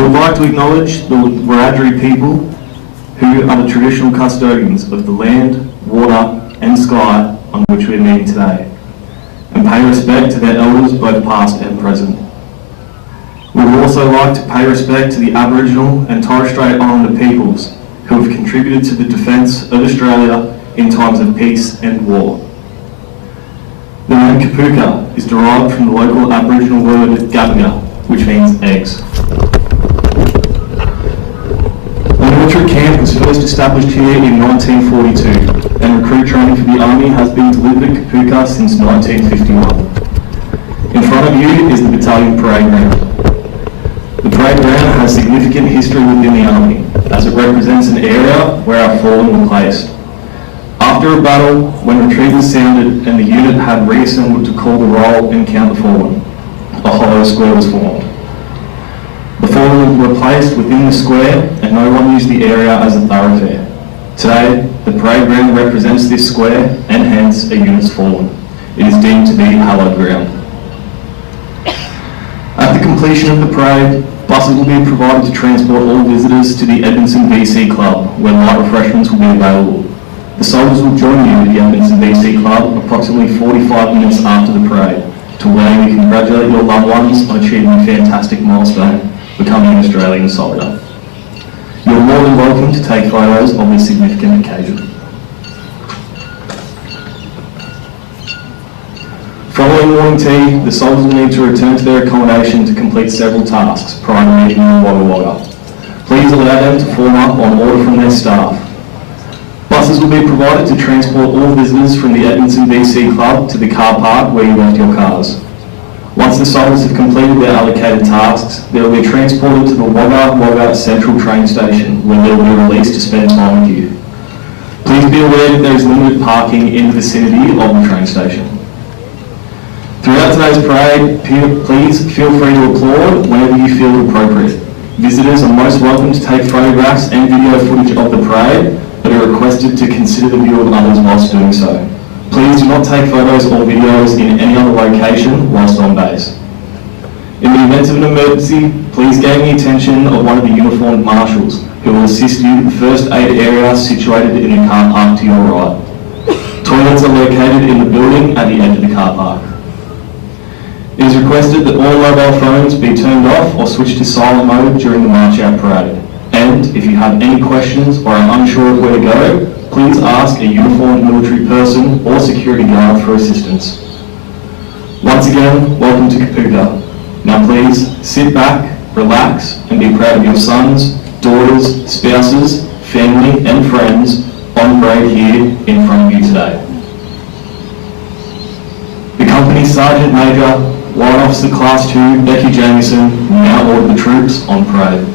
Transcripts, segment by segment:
We would like to acknowledge the Wiradjuri people who are the traditional custodians of the land, water and sky on which we are meeting today, and pay respect to their elders both past and present. We would also like to pay respect to the Aboriginal and Torres Strait Islander peoples who have contributed to the defence of Australia in times of peace and war. The name Kapooka is derived from the local Aboriginal word Gabga, which means eggs. The military camp was first established here in 1942, and recruit training for the Army has been delivered at Kapooka since 1951. In front of you is the battalion parade ground. The parade ground has significant history within the Army, as it represents an area where our fallen were placed. After a battle, when retreat was sounded and the unit had reassembled to call the roll and count the fallen, a hollow square was formed. The fallen were placed within the square and no one used the area as a thoroughfare. Today, the parade ground represents this square and hence a unit's fallen. It is deemed to be hallowed ground. At the completion of the parade, buses will be provided to transport all visitors to the Edmondson BC Club, where light refreshments will be available. The soldiers will join you at the Edmondson BC Club approximately 45 minutes after the parade, to where we congratulate your loved ones on achieving a fantastic milestone, becoming an Australian soldier. You are more than welcome to take photos on this significant occasion. Following morning tea, the soldiers will need to return to their accommodation to complete several tasks prior to meeting the Wagga Wagga. Please allow them to form up on order from their staff. Buses will be provided to transport all visitors from the Edmondson BC Club to the car park where you left your cars. Once the soldiers have completed their allocated tasks, they will be transported to the Wagga Wagga Central train station where they will be released to spend time with you. Please be aware that there is limited parking in the vicinity of the train station. Throughout today's parade, please feel free to applaud whenever you feel appropriate. Visitors are most welcome to take photographs and video footage of the parade, but are requested to consider the view of others whilst doing so. Please do not take photos or videos in any other location whilst on base. In the event of an emergency, please gain the attention of one of the uniformed marshals who will assist you in the first aid area situated in the car park to your right. Toilets are located in the building at the edge of the car park. It is requested that all mobile phones be turned off or switched to silent mode during the march out parade. And if you have any questions or are unsure of where to go, please ask a uniformed military person or security guard for assistance. Once again, welcome to Kapooka. Now please sit back, relax, and be proud of your sons, daughters, spouses, family and friends on parade here in front of you today. The Company Sergeant Major, Warrant Officer Class 2, Becky Jamieson, will now order the troops on parade.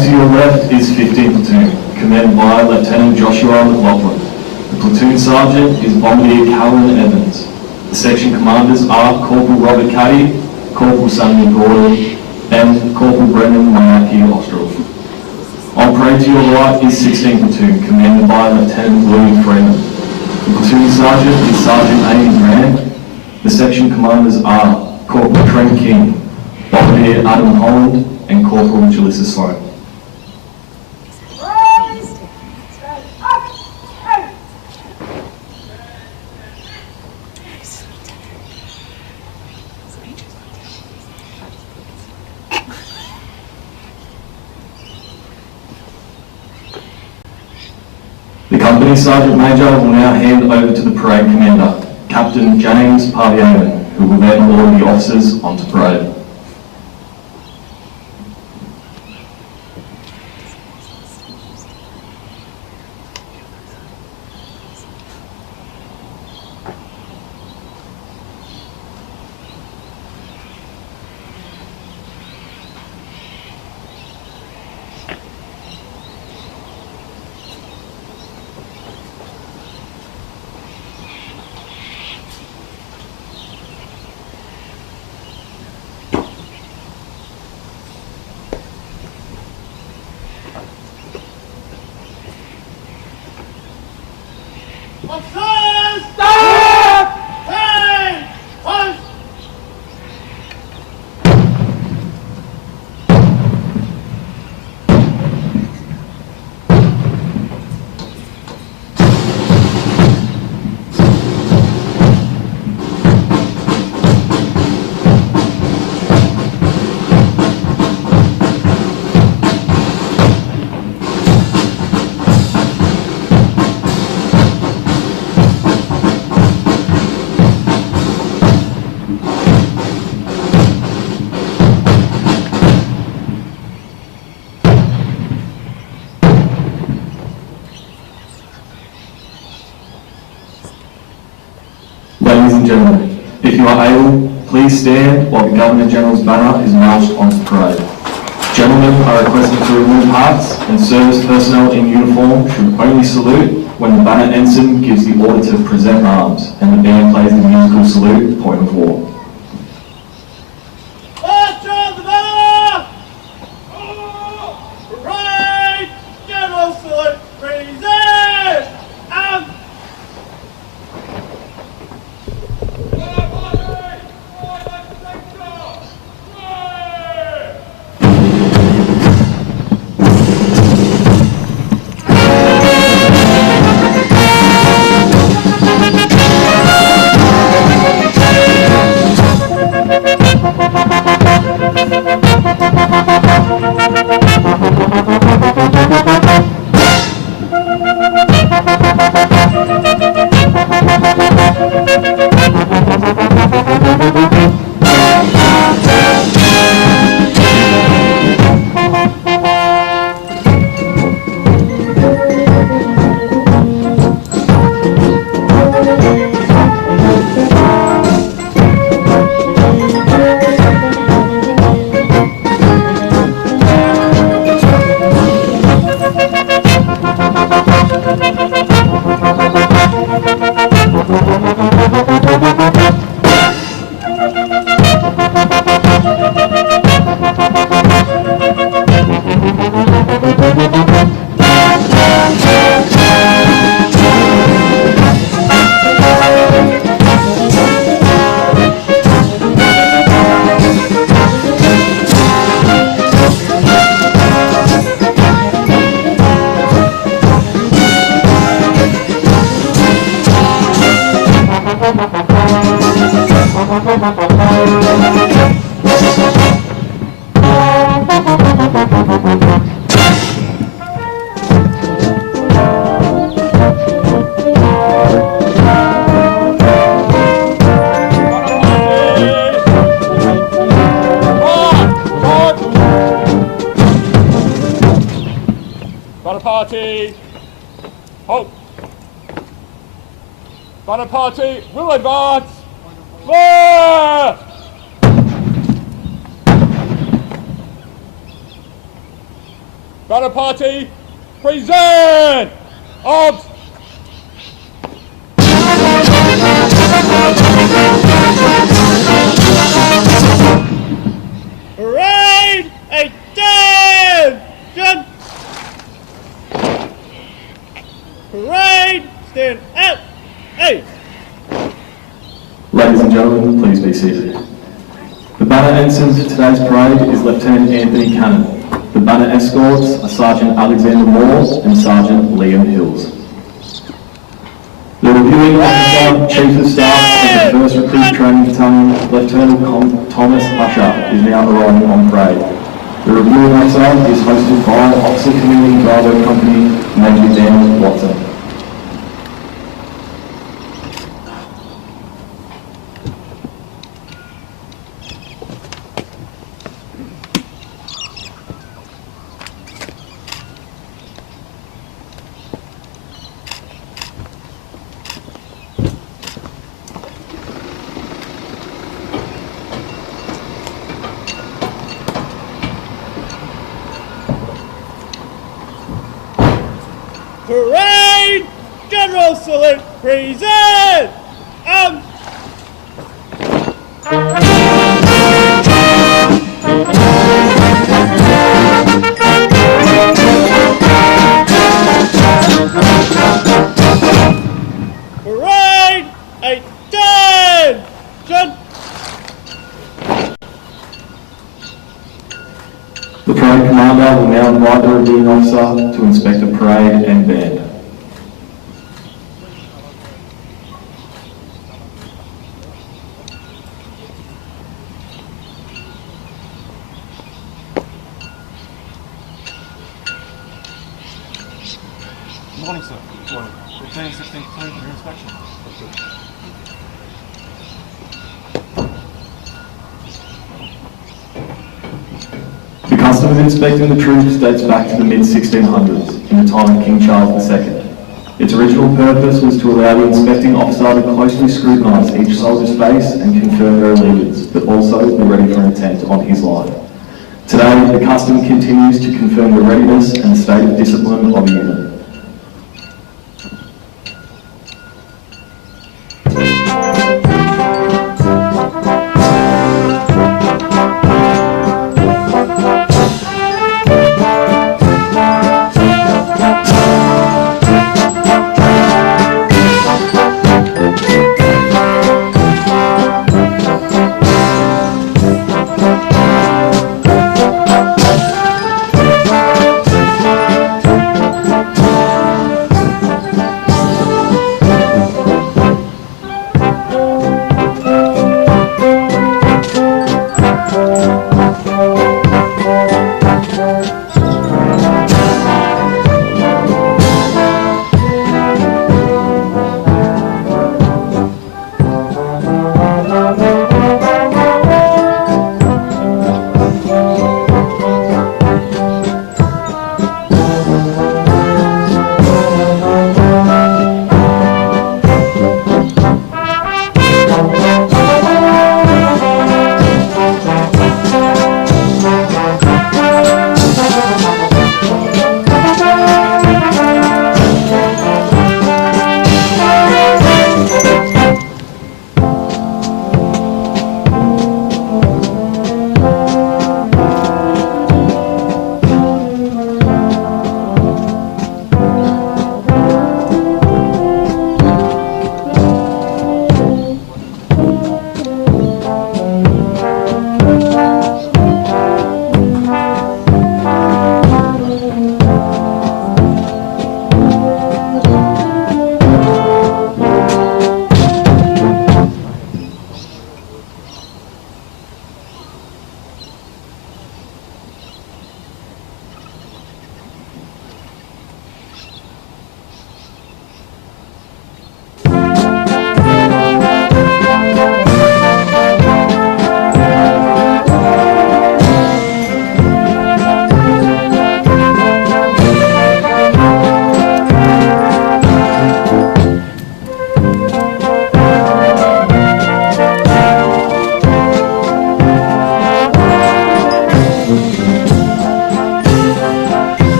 to your left is 15th Platoon, commanded by Lieutenant Joshua McLaughlin. The platoon sergeant is Bombardier Calvin Evans. The section commanders are Corporal Robert Caddy, Corporal Samuel Gordon, and Corporal Brendan Mayaki Ostrov. On parade to your right is 16th Platoon, commanded by Lieutenant Louis Freeman. The platoon sergeant is Sergeant Amy Grant. The section commanders are Corporal Trent King, Bombardier Adam Holland, and Corporal Jalissa Sloan. The company sergeant major will now hand over to the parade commander, Captain James Parvianen, who will then order the officers onto parade. Officers! Stop! Hey! Halt! Ladies and gentlemen, if you are able, please stand while the Governor General's banner is marched onto parade. Gentlemen are requested to remove hats, and service personnel in uniform should only salute when the banner ensign gives the order to present arms and the band plays the musical salute, point of war. March on the banner! Parade! General salute! Present! Out! Party, halt! Banner party will advance! Fire! Battle party, present! Arms! Parade! Attention! Parade! Stand out! Hey! Ladies and gentlemen, please be seated. The banner ensign for today's parade is Lieutenant Anthony Cannon. The banner escorts are Sergeant Alexander Moore and Sergeant Liam Hills. The reviewing officer, Chief of Staff of the 1st Recruit Training Battalion, Lieutenant Thomas Usher, is now arriving on parade. The reviewing officer is hosted by Officer Commanding Bravo Company, Major Dan Watson. Parade! General salute, present! Parade! Attention! The parade commander will now invite the reviewing officer to inspect the parade and band. Morning, sir. Morning. 15 16 cleared for your inspection. The custom of inspecting the troops dates back to the mid-1600s, in the time of King Charles II. Its original purpose was to allow the inspecting officer to closely scrutinise each soldier's face and confirm their allegiance, but also be ready for an attempt on his life. Today, the custom continues to confirm the readiness and state of discipline of a unit.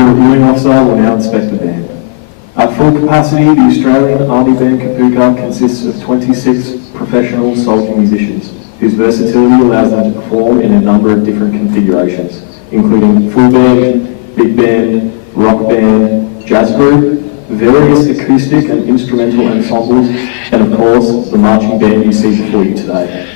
The reviewing officer will now inspect the band. At full capacity, the Australian Army Band Kapooka consists of 26 professional soldier musicians, whose versatility allows them to perform in a number of different configurations, including full band, big band, rock band, jazz group, various acoustic and instrumental ensembles, and of course, the marching band you see before you today.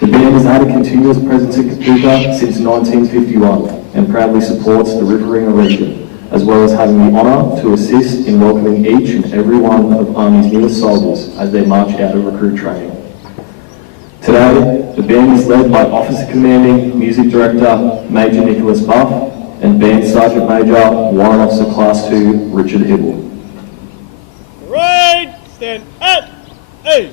The band has had a continuous presence at Kapooka since 1951 and proudly supports the Riverina region, as well as having the honour to assist in welcoming each and every one of Army's newest soldiers as they march out of recruit training. Today, the band is led by Officer Commanding Music Director Major Nicholas Buff and Band Sergeant Major Warrant Officer Class 2 Richard Hibble. Parade, stand up, hey!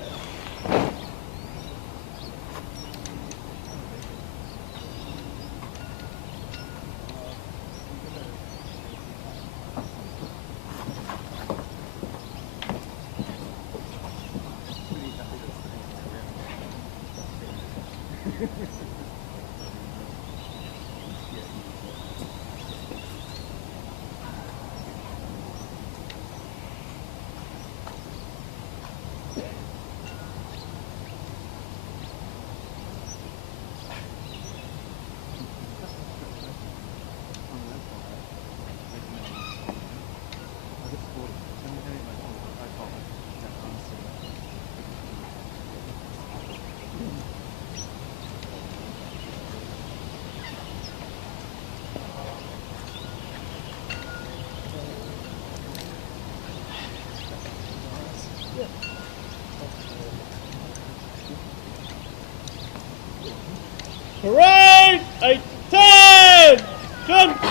Parade, 8-10, jump!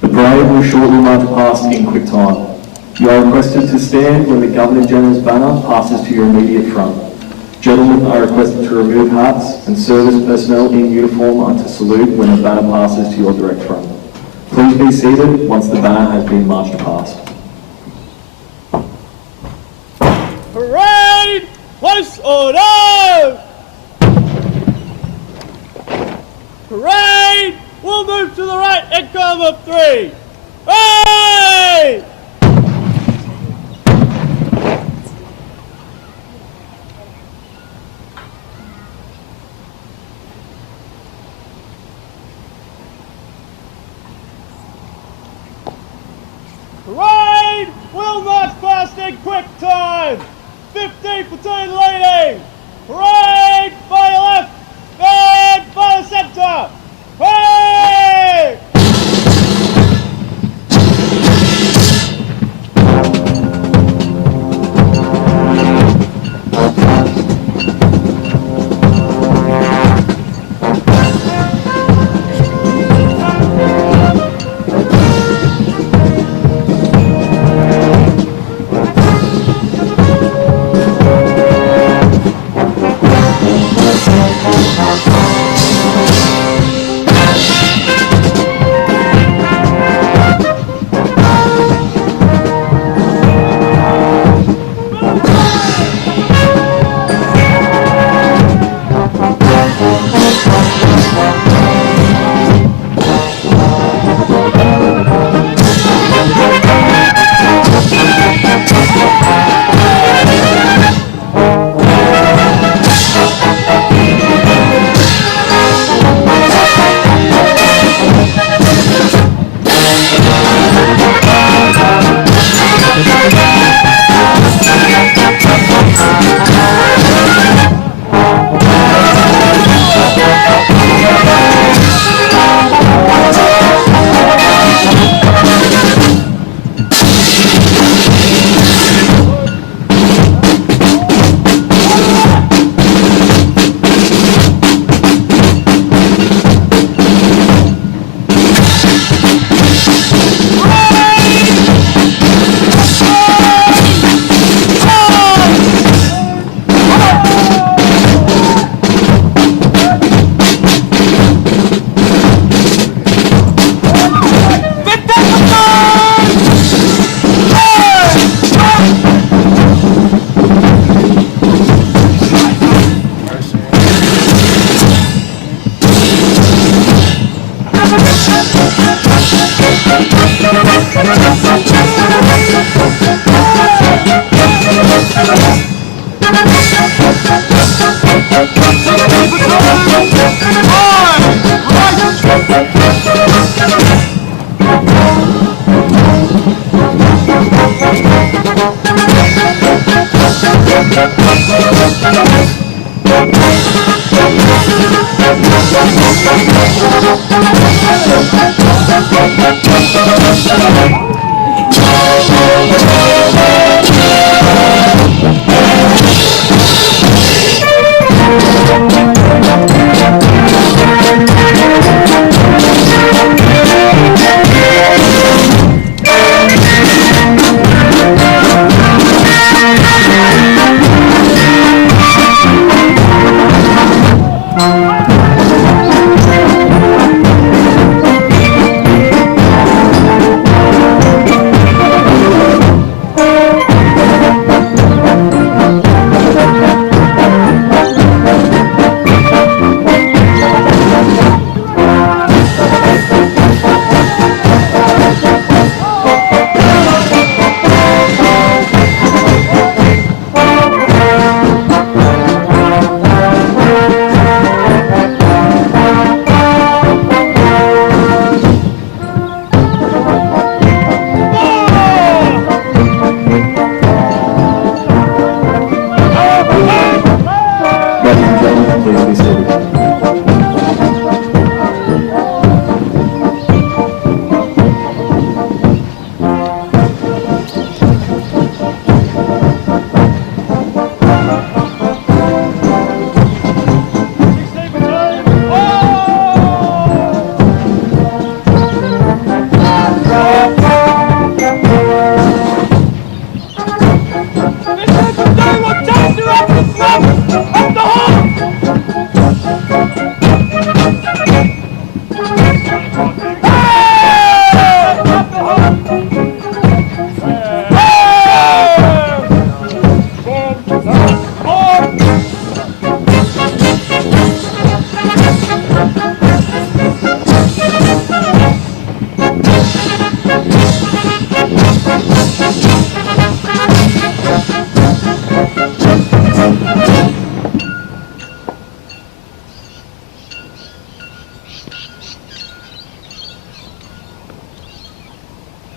The parade will shortly march past in quick time. You are requested to stand when the Governor General's banner passes to your immediate front. Gentlemen are requested to remove hats, and service personnel in uniform are to salute when the banner passes to your direct front. Please be seated once the banner has been marched past. Parade, close order! Parade, we'll move to the right and come up 3. Hey! Parade, we'll march past in quick time. 15 platoon leading. Parade, by your left, band by the centre. Hey!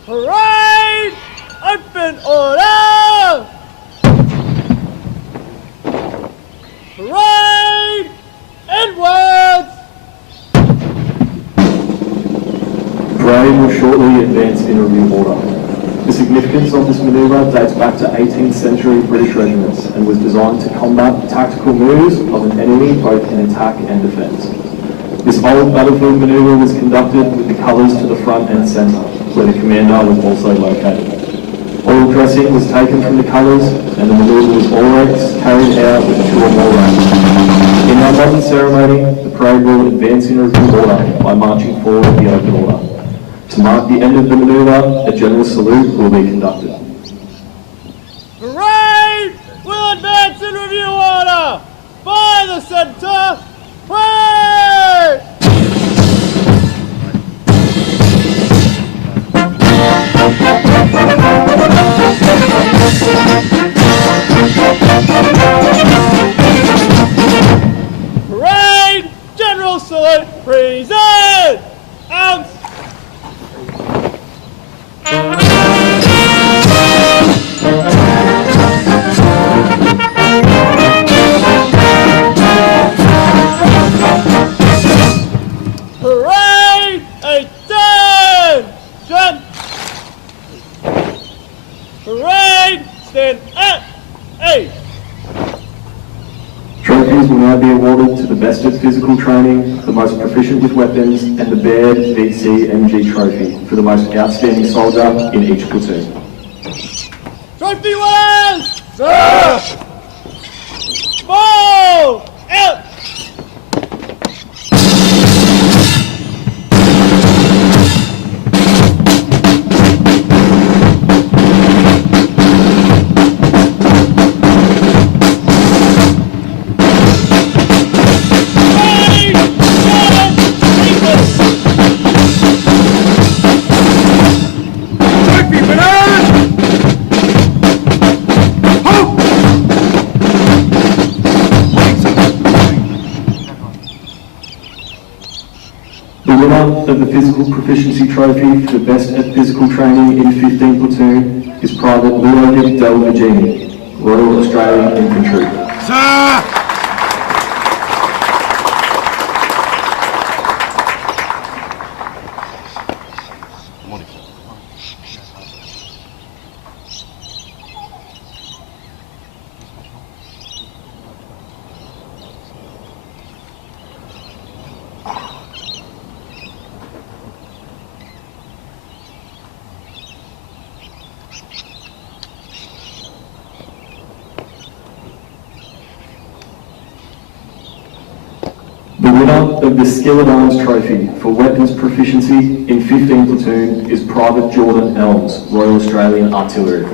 Parade! Open order! Parade! Inwards! Parade will shortly advance in review order. The significance of this manoeuvre dates back to 18th century British regiments and was designed to combat tactical moves of an enemy both in attack and defence. This old battlefield manoeuvre was conducted with the colours to the front and centre, where the commander was also located. Oil dressing was taken from the colours and the manoeuvre was all ranks carried out with 2 or more ranks. In our modern ceremony, the parade will advance in review order by marching forward the open order. To mark the end of the manoeuvre, a general salute will be conducted. Parade will advance in review order! By the centre! Parade! Parade! General salute! Present! Out! Parade! Attention! Parade! Stand at 8! Trophies will now be awarded to the best at physical training, the most proficient with weapons, and the Baird VCMG Trophy for the most outstanding soldier in each platoon. Trophy winners! Sir! Ball! Out! The winner of the Physical Proficiency Trophy for the best at physical training in 15 platoon is Private Ludovic Del Virgini, Royal Australian Infantry. Sir! The winner of the Skill of Arms Trophy for weapons proficiency in 15 Platoon is Private Jordan Elms, Royal Australian Artillery.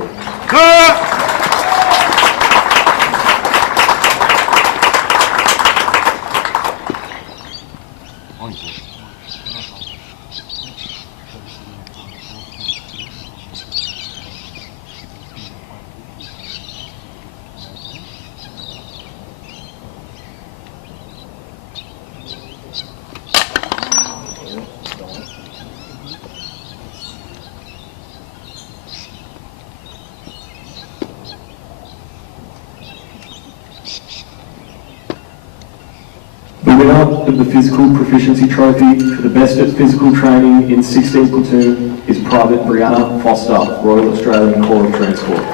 The winner of the Physical Proficiency Trophy for the best at physical training in 16 Platoon is Private Brianna Foster, Royal Australian Corps of Transport.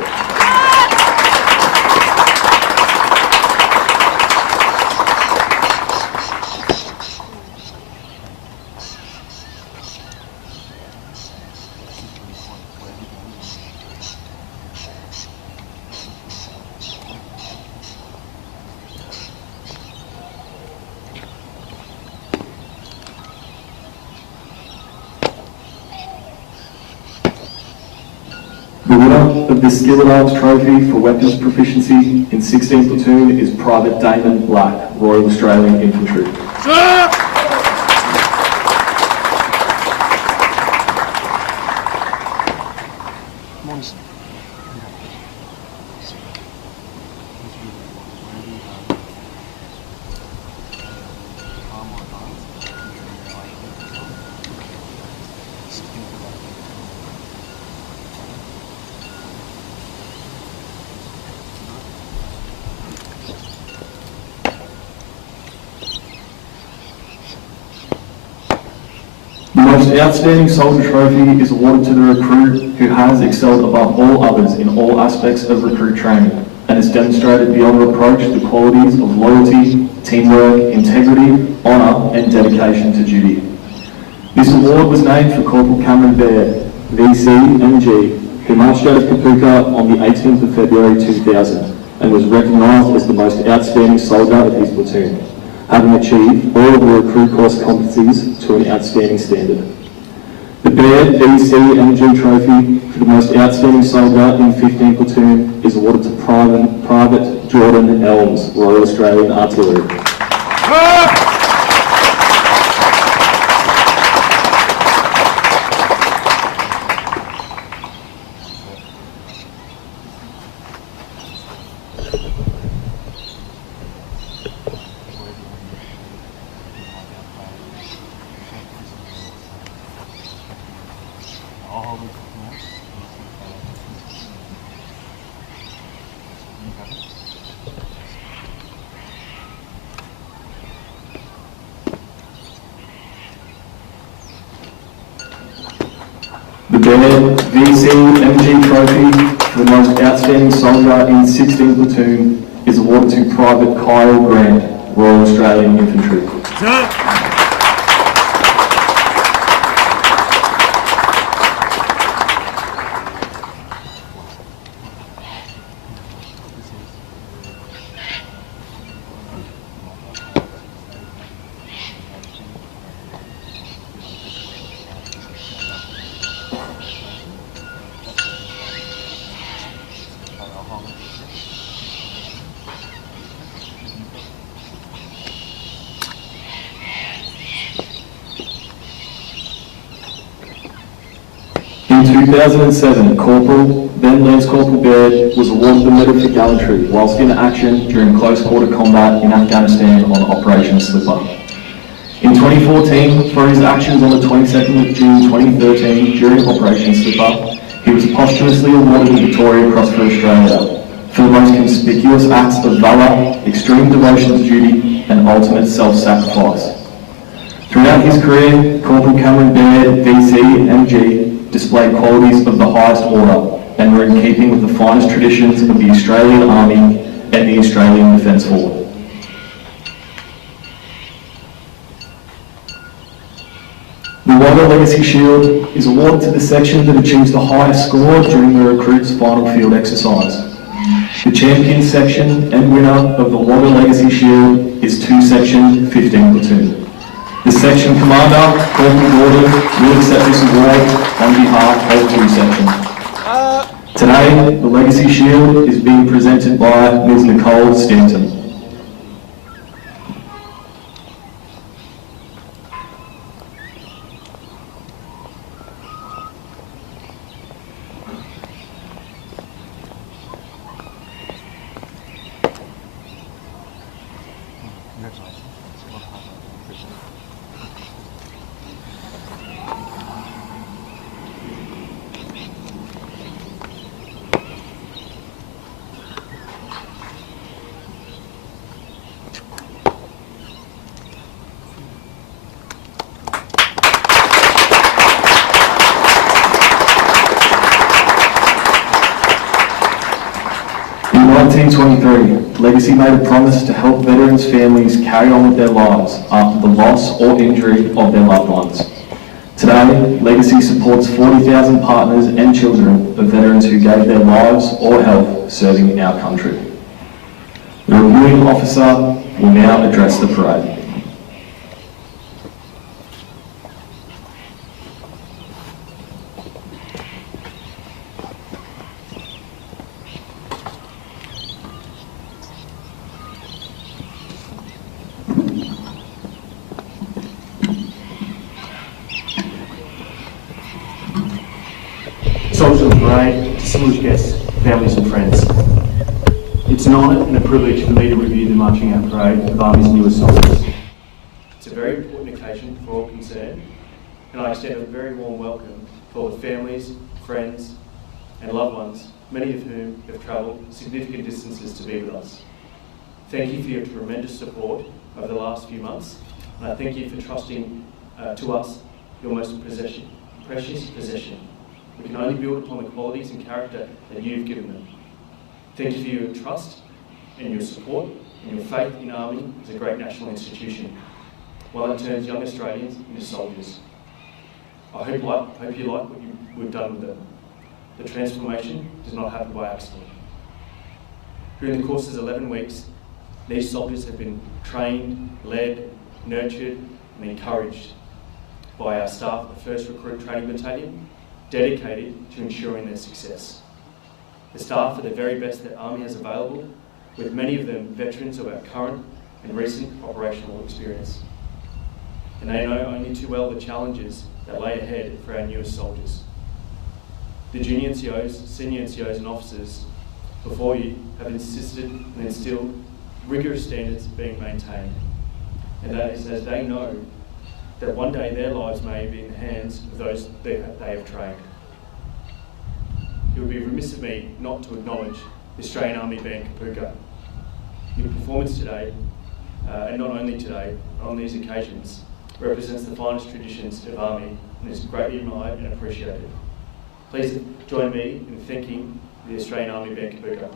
The winner of the Skill of Arms Trophy for weapons proficiency in 16 Platoon is Private Damon Black, Royal Australian Infantry. The most outstanding soldier trophy is awarded to the recruit who has excelled above all others in all aspects of recruit training and has demonstrated beyond reproach the qualities of loyalty, teamwork, integrity, honour and dedication to duty. This award was named for Corporal Cameron Baird, VC-MG, who marched out of Kapooka on the 18th of February 2000 and was recognised as the most outstanding soldier of his platoon, having achieved all of the recruit course competencies to an outstanding standard. The Baird VC-MG Trophy for the most outstanding soldier in 15 Platoon is awarded to Private Jordan Elms, Royal Australian Artillery. The Baird VC-MG Trophy for the most outstanding soldier in 16 Platoon is awarded to Private Kyle Grant, Royal Australian Infantry. In 2007, then Lance Corporal Baird was awarded the Medal for Gallantry whilst in action during close quarter combat in Afghanistan on Operation Slipper. In 2014, for his actions on the 22nd of June 2013 during Operation Slipper, he was posthumously awarded the Victoria Cross for Australia for the most conspicuous acts of valour, extreme devotion to duty and ultimate self-sacrifice. Throughout his career, Corporal Cameron Baird, VC-MG, displayed qualities of the highest order and were in keeping with the finest traditions of the Australian Army and the Australian Defence Force. The Wagga Legacy Shield is awarded to the section that achieves the highest score during the recruit's final field exercise. The champion section and winner of the Wagga Legacy Shield is 2 Section 15 Platoon. The section commander, Corporal Gordon, will accept this award on behalf of 2 Section. Today, the Legacy Shield is being presented by Ms. Nicole Stanton. In 1923, Legacy made a promise to help veterans' families carry on with their lives after the loss or injury of their loved ones. Today, Legacy supports 40,000 partners and children of veterans who gave their lives or health serving our country. The reviewing officer will now address the parade. Soldiers on the parade, distinguished guests, families and friends. It's an honour and a privilege for me to review the marching out parade of Army's newest soldiers. It's a very important occasion for all concerned, and I extend a very warm welcome to all the families, friends and loved ones, many of whom have travelled significant distances to be with us. Thank you for your tremendous support over the last few months, and I thank you for trusting to us your most precious possession. We can only build upon the qualities and character that you've given them. Thank you for your trust and your support and your faith in Army as a great national institution, while it turns young Australians into soldiers. I hope you like what we've done with them. The transformation does not happen by accident. During the course's 11 weeks, these soldiers have been trained, led, nurtured and encouraged by our staff at the 1st Recruit Training Battalion, dedicated to ensuring their success. The staff are the very best that Army has available, with many of them veterans of our current and recent operational experience. And they know only too well the challenges that lay ahead for our newest soldiers. The junior NCOs, senior NCOs and officers before you have insisted and instilled rigorous standards being maintained. And that is as they know that one day their lives may be in the hands of those they have trained. It would be remiss of me not to acknowledge the Australian Army Band Kapooka. Your performance today, and not only today, on these occasions, represents the finest traditions of Army and is greatly admired and appreciated. Please join me in thanking the Australian Army Band Kapooka.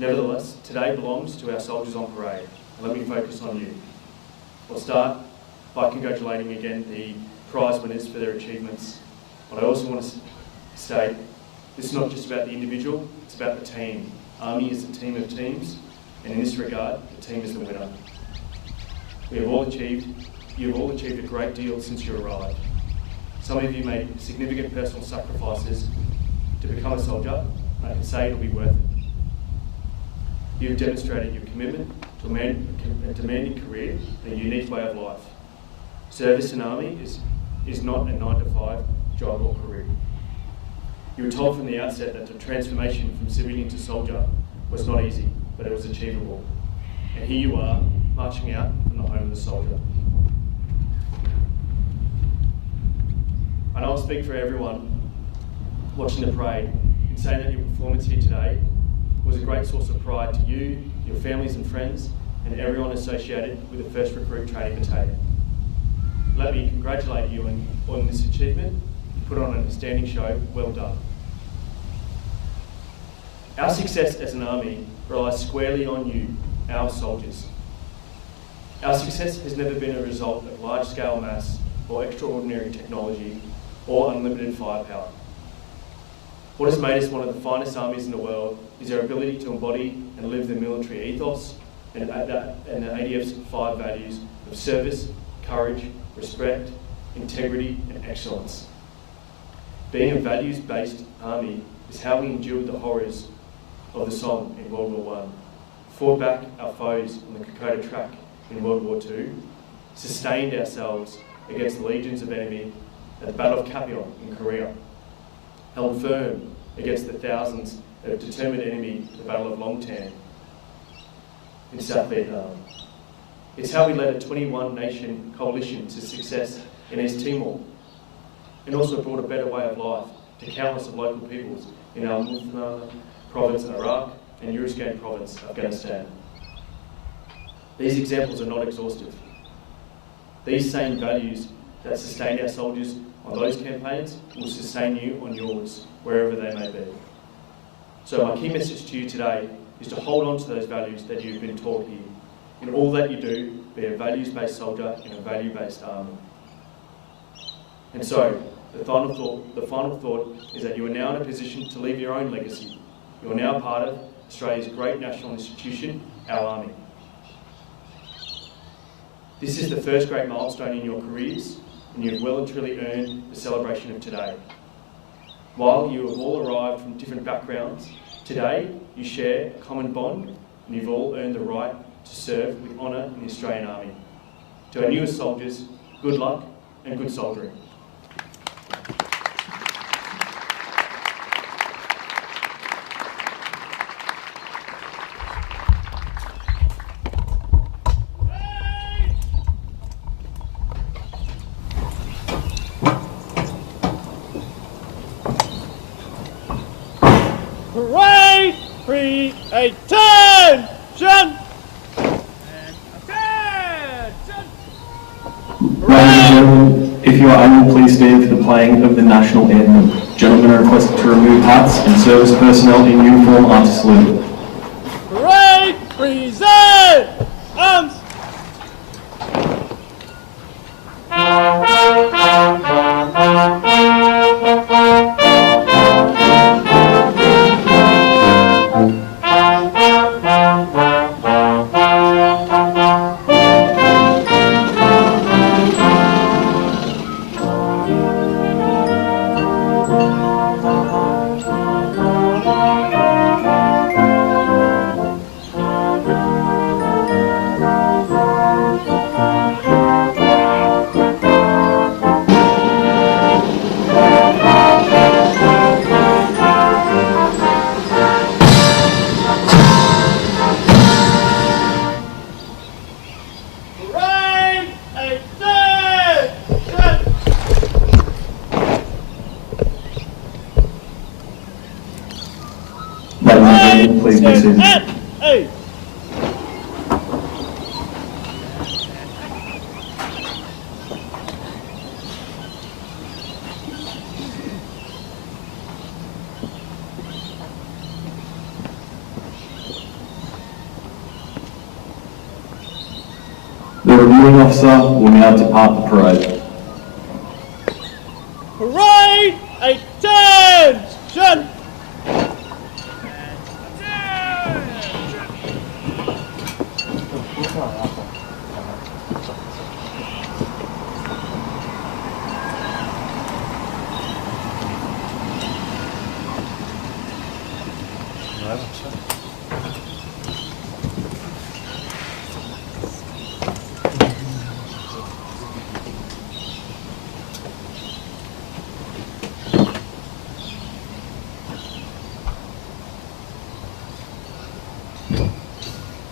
Nevertheless, today belongs to our soldiers on parade. Let me focus on you. I'll start by congratulating again the prize winners for their achievements. But I also want to state, this is not just about the individual, it's about the team. Army is a team of teams, and in this regard, the team is the winner. You have all achieved a great deal since you arrived. Some of you made significant personal sacrifices to become a soldier, and I can say it'll be worth it. You've demonstrated your commitment to a demanding career and a unique way of life. Service in Army is not a 9-to-5 job or career. You were told from the outset that the transformation from civilian to soldier was not easy, but it was achievable. And here you are, marching out from the home of the soldier. I know I'll speak for everyone watching the parade in saying that your performance here today was a great source of pride to you, your families and friends, and everyone associated with the 1st Recruit Training Battalion. Let me congratulate you on this achievement. You put on an outstanding show. Well done. Our success as an Army relies squarely on you, our soldiers. Our success has never been a result of large-scale mass or extraordinary technology or unlimited firepower. What has made us one of the finest armies in the world is our ability to embody and live the military ethos and the ADF's 5 values of service, courage, respect, integrity and excellence. Being a values-based army is how we endured the horrors of the Somme in World War I, fought back our foes on the Kapooka track in World War II, sustained ourselves against the legions of enemy at the Battle of Kapooka in Korea, held firm against the thousands of determined enemy at the Battle of Long Tan in South Vietnam. It's how we led a 21-nation coalition to success in East Timor, and also brought a better way of life to countless of local peoples in our Muthnah province in Iraq and Uruzgan province, Afghanistan. These examples are not exhaustive. These same values that sustained our soldiers on those campaigns will sustain you on yours, wherever they may be. So my key message to you today is to hold on to those values that you've been taught here. In all that you do, be a values-based soldier in a value-based army. And so, the final thought is that you are now in a position to leave your own legacy. You are now part of Australia's great national institution, our Army. This is the first great milestone in your careers, and you have well and truly earned the celebration of today. While you have all arrived from different backgrounds, today you share a common bond, and you've all earned the right to serve with honour in the Australian Army. To our newest soldiers, good luck and good soldiering. Parade! 3, 8, 10! Attention! Ladies and gentlemen, if you are able, please stand for the playing of the national anthem. Gentlemen are requested to remove hats, and service personnel in uniform are to salute. Parade! Present! Arms! Please be seated. Hey! The reviewing officer will now depart the parade. Parade! Attention!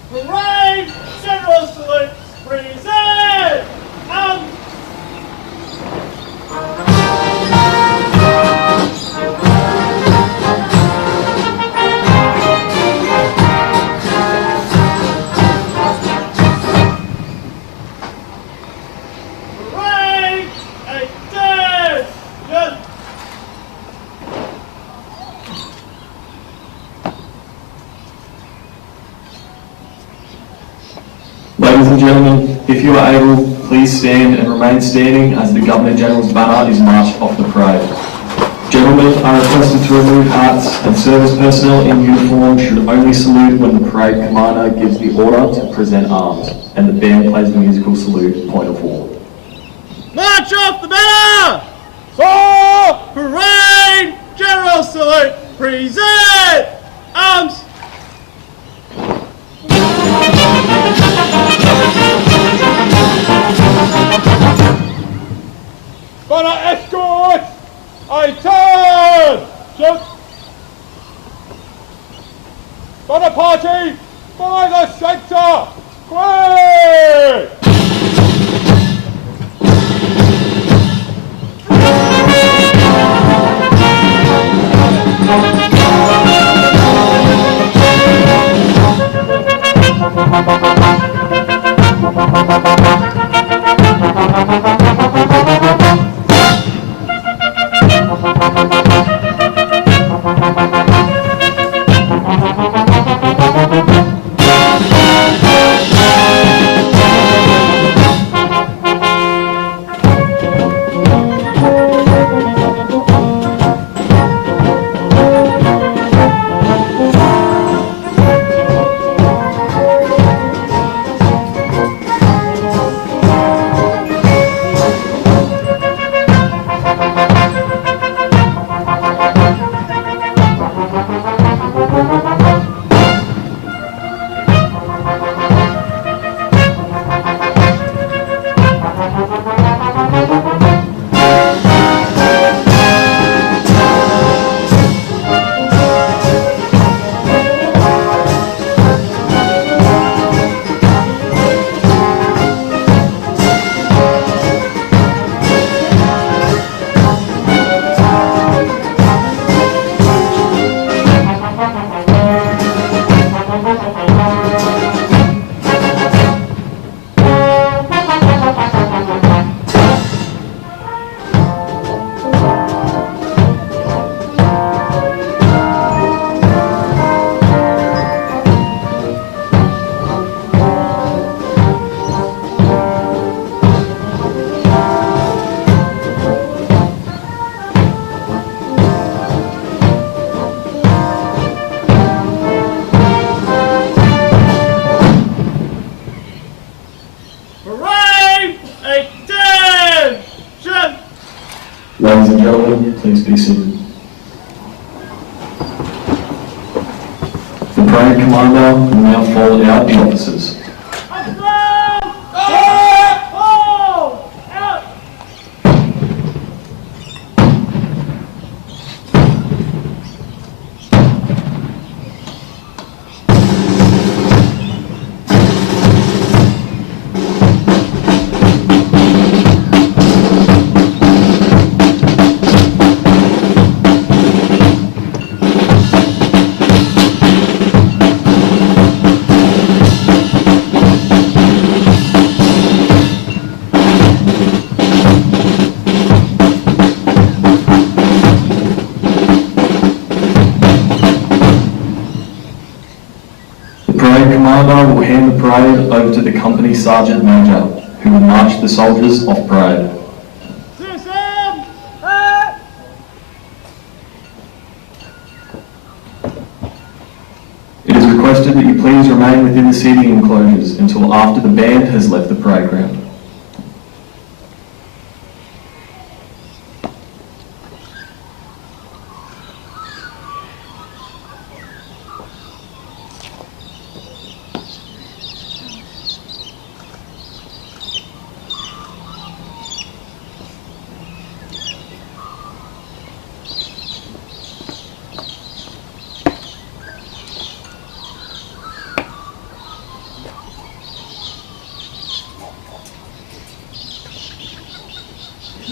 Parade! General salute! Present! Parade! Attention! Ladies and gentlemen, if you are able, please please stand and remain standing as the Governor-General's banner is marched off the parade. Gentlemen are requested to remove hats, and service personnel in uniform should only salute when the parade commander gives the order to present arms, and the band plays the musical salute, point of war. March off the banner! For parade, general salute, present arms! Banner escort! Attention! Banner party by the centre! Quick! Ladies and gentlemen, please be seated. The parade commander will now fold out the officers. Commander will hand the parade over to the company sergeant major, who will march the soldiers off parade. It is requested that you please remain within the seating enclosures until after the band has left the parade ground.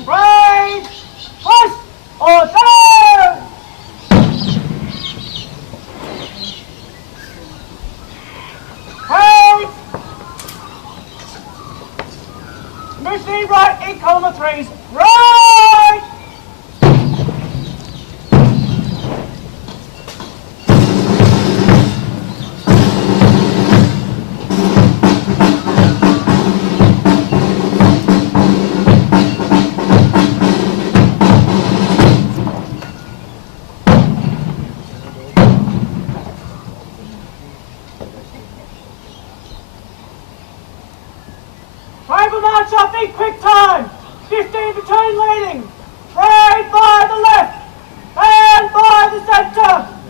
Right! Push! Order! Hey! Missing right in column 3's right! the march up in quick time. 15 platoon leading. Parade by the left and by the centre.